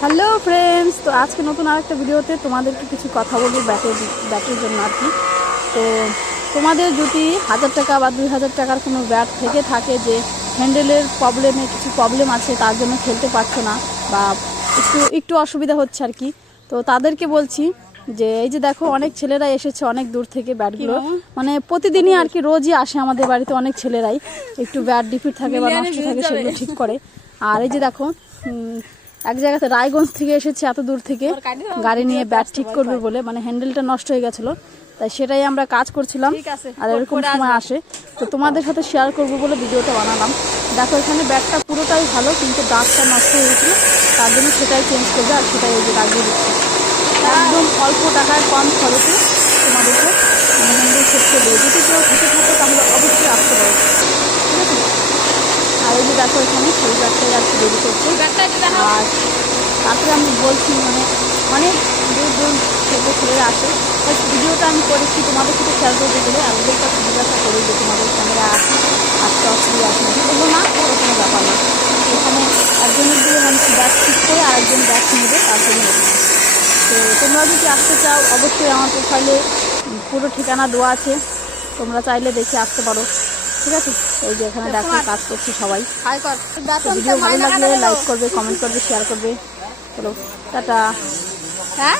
Hello friends, তো আজকে নতুন আরেকটা ভিডিওতে তোমাদেরকে কিছু কথা বলবো ব্যাটের জন্য আর কি। তো তোমাদের যদি 1000 টাকা বা 2000 টাকার কোনো ব্যাট থেকে থাকে যে হ্যান্ডেলের কিছু প্রবলেম আছে, তার জন্য খেলতে পারছো না বা একটু অসুবিধা হচ্ছে আর কি, তো তাদেরকে বলছি যে এই যে দেখো, অনেক ছেলেরা এসেছে অনেক দূর থেকে ব্যাটগুলো, মানে প্রতিদিনই আর কি, রোজই আসে আমাদের বাড়িতে অনেক ছেলেরাই, একটু ব্যাট ডিফিট থাকে বা নষ্ট থাকে সেগুলো ঠিক করে। আর এই যে দেখো, এক জায়গাতে রায়গঞ্জ থেকে এসেছে এত দূর থেকে গাড়ি নিয়ে ব্যাট ঠিক করবে বলে, মানে হ্যান্ডেলটা নষ্ট হয়ে গেছিলো, তাই সেটাই আমরা কাজ করছিলাম। আর এরকম সময় আসে, তো তোমাদের সাথে শেয়ার করবো বলে ভিডিওটা বানালাম। দেখো এখানে ব্যাটটা পুরোটাই ভালো, কিন্তু দাগটা নষ্ট হয়ে গেছিলো, তার জন্য সেটাই চেঞ্জ করবে। আর সেটাই এই যে লাগিয়ে দিচ্ছে, একদম অল্প টাকায় কম খরচে তোমাদেরকে হ্যান্ডেল সেট করে দেবে। যদি কেউ থেকে থাকে তাহলে অবশ্যই আসতে পারো, ঠিক আছে। আর এই যে দেখো এখানে সেই ব্যাটটাই আর কি রেডি করছে। আর তারপরে আমি বলছি, মানে অনেক দূর দূর থেকে ছেলেরা আসে, ভিডিওটা আমি করেছি তোমাদের সাথে শেয়ার করতে গেলে আমাদের কাছে জিজ্ঞাসা করি যে তোমাদের ক্যামেরা আসতে অসুবিধা আছে নাকি, বলবো না, কোনো কোনো ব্যাপার না। এখানে একজনের দিয়ে মানুষ ব্যাট ঠিক করে আরেকজন ব্যাট নেবে, তার জন্য এসেছে। তো তোমরা যদি আসতে চাও অবশ্যই আমার প্রোফাইলে পুরো ঠিকানা দেওয়া আছে, তোমরা চাইলে দেখে আসতে পারো, ঠিক আছে। এই যে এখানে দেখো কাজ করছি সবাই। ভিডিও ভালো লাগলে লাইক করবে, কমেন্ট করবে, শেয়ার করবে। চলো টাটা। হ্যাঁ।